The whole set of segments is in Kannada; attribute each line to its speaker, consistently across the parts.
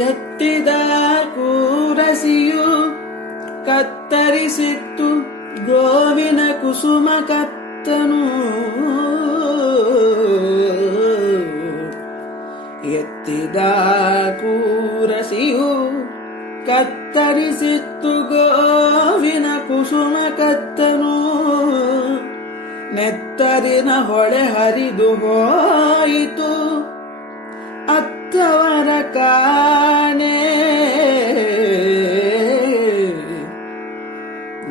Speaker 1: ಎತ್ತಿದ ಕೂರಸಿಯು ಕತ್ತರಿಸಿತ್ತು ಗೋವಿನ ಕುಸುಮ ಕತ್ತನು. ಎತ್ತಿದ ಕೂರಸಿಯು ಕತ್ತರಿಸಿತ್ತು ಗೋವಿನ ಕುಸುಮ ಕತ್ತನು. ನೆತ್ತರಿನ ಹೊಳೆ ಹರಿದು ಹೋಯಿತು ಕಾಣೆ.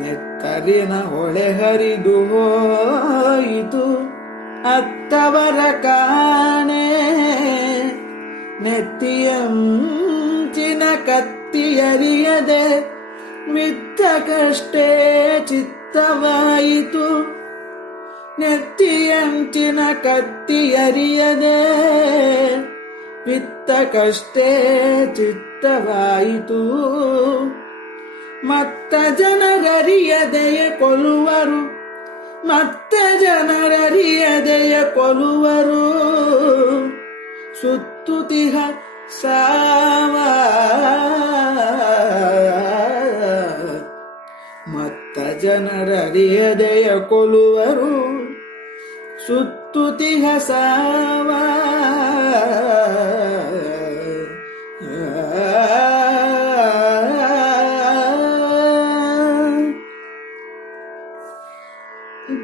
Speaker 1: ನೆತ್ತರಿನ ಹೊಳೆ ಹರಿದು ಹೋಯಿತು ಅತ್ತವರ ಕಾಣೆ. ನೆತ್ತಿಯಂಚಿನ ಕತ್ತಿಯರಿಯದೆ ಮಿತ್ತಕಷ್ಟೇ ಚಿತ್ತವಾಯಿತು. ನೆತ್ತಿಯಂಚಿನ ಕತ್ತಿಯರಿಯದೆ ವಿತ್ತಕಷ್ಟೇ ಚಿತ್ತವಾಯಿತು. ಮತ್ತ ಜನರರಿಯದೆಯ ಕೊಲ್ಲುವರು ಮತ್ತ ಜನರರಿಯದೆಯ ಕೊಲ್ಲುವರು ಸುತ್ತುತಿಹ ಸಾವ ಮತ್ತ ಜನರರಿಯದೆಯ ಕೊಲ್ಲುವರು ಸುತ್ತುತಿಹ ಸಾವ.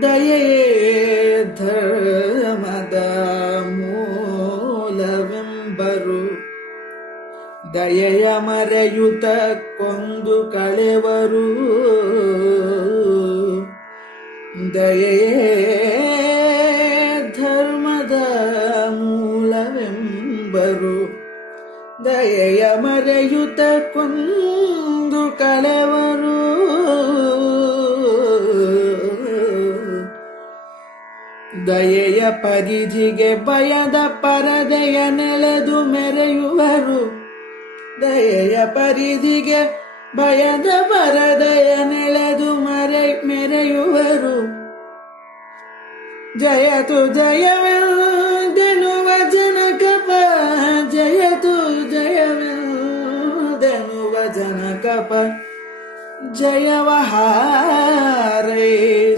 Speaker 1: ದಯೇ ಧರ್ಮದ ಮೂಲವೆಂಬರು. ದಯೆಯ ಮರೆಯುತ ಕೊಂದು ಕಳೆವರು. ದಯೆಯೇ ಮೂಲವೆಂಬರು ದಯೆಯ ಮರೆಯುತ ಕೊಂದು ಕಳೆವರು. ದಯೆಯ ಪರಿಧಿಗೆ ಭಯದ ಪರದೆಯ ನೆಲೆದು ಮೆರೆಯುವರು. ದಯೆಯ ಪರಿಧಿಗೆ ಭಯದ ಪರದೆಯ ನೆಲೆದು ಮರೆ, ಮೆರೆಯುವರು. ಜಯತು ಜಯವೆಂದೆನ್ನುವ ಜನಕಪ ಜನಕಪ ಜಯವ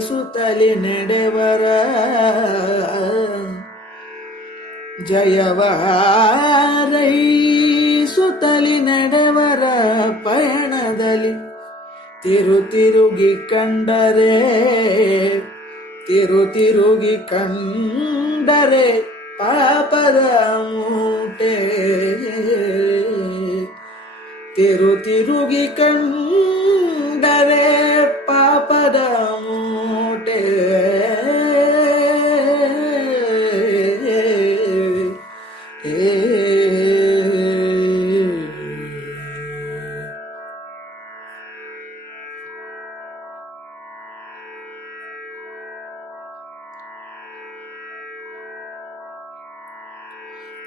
Speaker 1: ಸುತ್ತಲಿ ನಡೆವರ ಜಯವ ಸುತಲಿ ನಡೆವರ ಪಯಣದಲ್ಲಿ ತಿರು ತಿರುಗಿ ಕಂಡರೆ, ತಿರು ತಿರುಗಿ ಕಂಡರೆ ಪಾಪದ ಮೂಟೆ ತಿರು ತಿರುಗಿ ಕಂಡರೆ ಪಾಪದ ಮೂಟೆ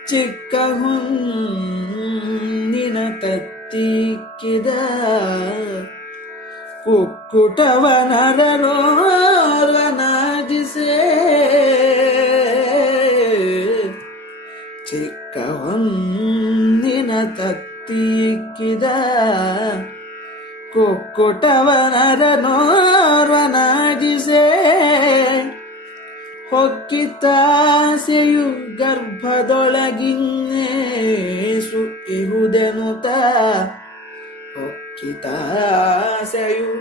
Speaker 1: ಚಿಕ್ಕ ಹುನ್ನಿನ ತತ್ತಿಕ್ಕಿದ ಕುಕ್ಕುಟವನರನೋರ್ವನಾಗಿಸೆ ಚಿಕ್ಕ ಹೊನ್ನಿನ ತತ್ತಿಕ್ಕಿದ ಕುಕ್ಕುಟವನರನೋರ್ವನಾಗಿಸೆ ಹೊಕ್ಕಿತಾಸೆಯು ಗರ್ಭದೊಳಗಿನ್ನೇಸು ಇಹುದೆನುತ ಹೊಕ್ಕಿತಾಸೆಯು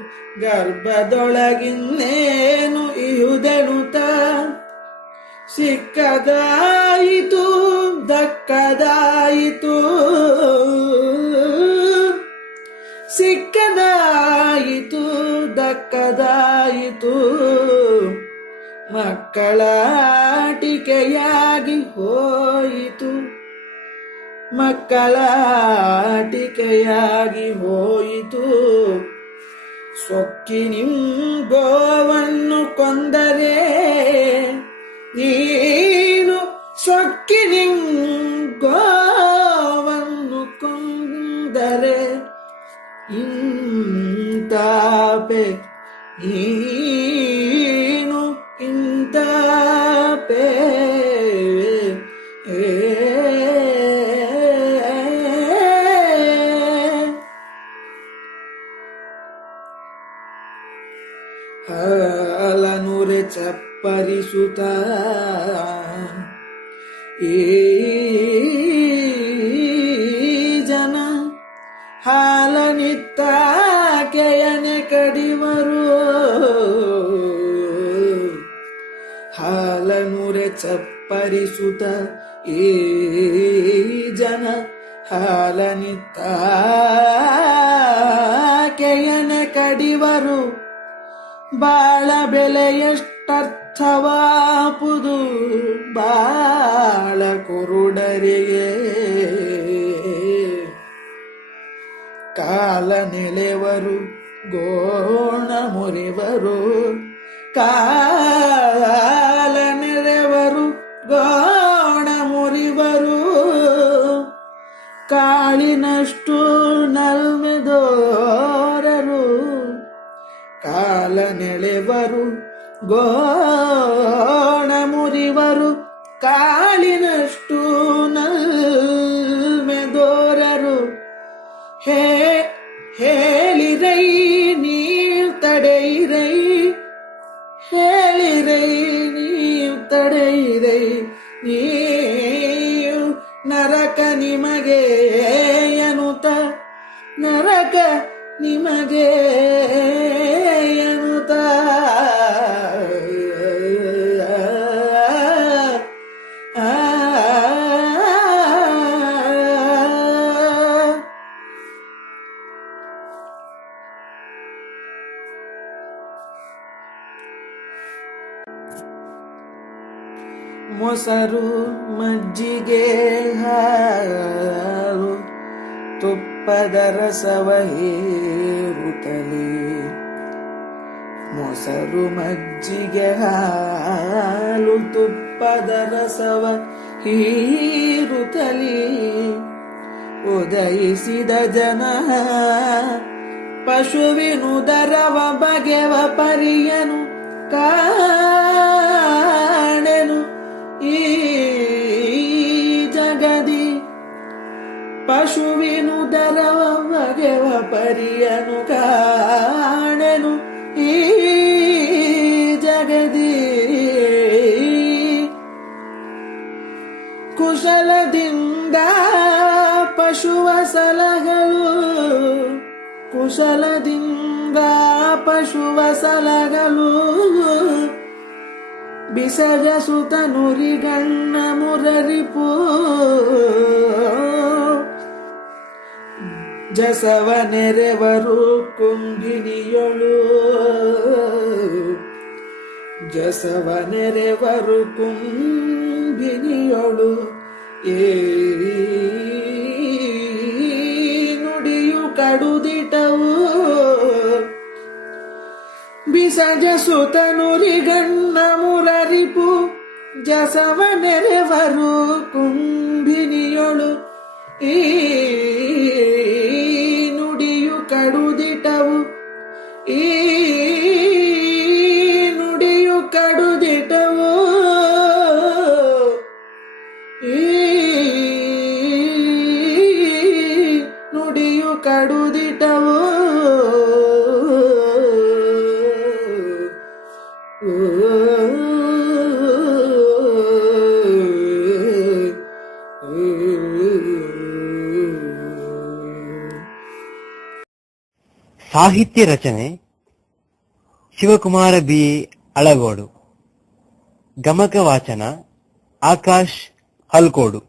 Speaker 1: ಗರ್ಭದೊಳಗಿನ್ನೇನು ಇಹುದೆನುತ ಸಿಕ್ಕದಾಯಿತು ದಕ್ಕದಾಯಿತು. ಸಿಕ್ಕದಾಯಿತು ದಕ್ಕದಾಯಿತು. ಮಕ್ಕಳಾಟಿಕೆಯಾಗಿ ಹೋಯಿತು. ಮಕ್ಕಳಾಟಿಕೆಯಾಗಿ ಹೋಯಿತು. ಸೊಕ್ಕಿ ಗೋವನ್ನು ಕೊಂದರೆ ನೀನು ಈ ಜನ ಹಾಲನಿತ್ತ ಕೆಯನೆ ಕಡಿವರು. ಹಾಲನುರೆ ಚಪ್ಪರಿಸುತ್ತ ಈ ಜನ ಹಾಲ ಹಾಲನಿತ್ತ ಕೆಯನೆ ಕಡಿವರು. ಬಾಳ ಬೆಲೆಯಷ್ಟರ್ಥವಾಪುದು ಬಾಳ ಕುರುಡರಿಗೆ. ಕಾಲ ನೆಲೆವರು, ಗೋಣ ಮುರಿವರು. ಕಾಲ ನೆಲೆವರು, ಗೋಣ ಮುರಿವರು. ಕಾಳಿನಷ್ಟು ನಲ್ಮೆದೋರರು ಕಾಲ ನೆಳೆವರು ಗೋಣ ಮೊಸರು ಮಜ್ಜಿಗೆ ಹಾಲು, ತುಪ್ಪದ ರಸವ ಮೊಸರು ಮಜ್ಜಿಗೆ ಹಾಲು, ತುಪ್ಪದ ರಸವ ಹೀರುತ್ತಲೇ. ಉದಯಿಸಿದ ಜನ ಪಶುವಿನುದರವ ಬಗೆವ ಪರಿಯನು ಕಾಣೆನು ಪಶುವಿನುದರವ ಬಗೆವ ಪರಿಯನು ಕಾಣೆನು ಈ ಜಗದಿ. ಕುಶಲದಿಂದ ಪಶುವ ಸಲಗಳು, ಕುಶಲದಿಂದ ಪಶುವ ಸಲಗಳು. ಬಿಸಜ ಸುತ ನುರಿಗಣ್ಣ ಮುರರಿಪು ಜಸವ ನೆರೆವರು ಕುಂಗಿನಿಯೊಳು ಜಸವ ನೆರೆವರು ಕುಂಬಿನಿಯೊಳು ಏ ನುಡಿಯು ಕಡುದಿಟವು ಬಿಸಜ ಸುತನುರಿಗಣ್ಣ ಮುರರಿಪು ಜಸವ ನೆರೆವರು ಕುಂಭಿನಿಯೊಳು ಈ ನುಡಿಯು ಕಡುದಿಟವು
Speaker 2: ಸಾಹಿತ್ಯ ರಚನೆ ಶಿವಕುಮಾರ ಬಿ ಅಳಗೋಡು ಗಮಕ ವಾಚನ ಆಕಾಶ್ ಹಲ್ಕೋಡು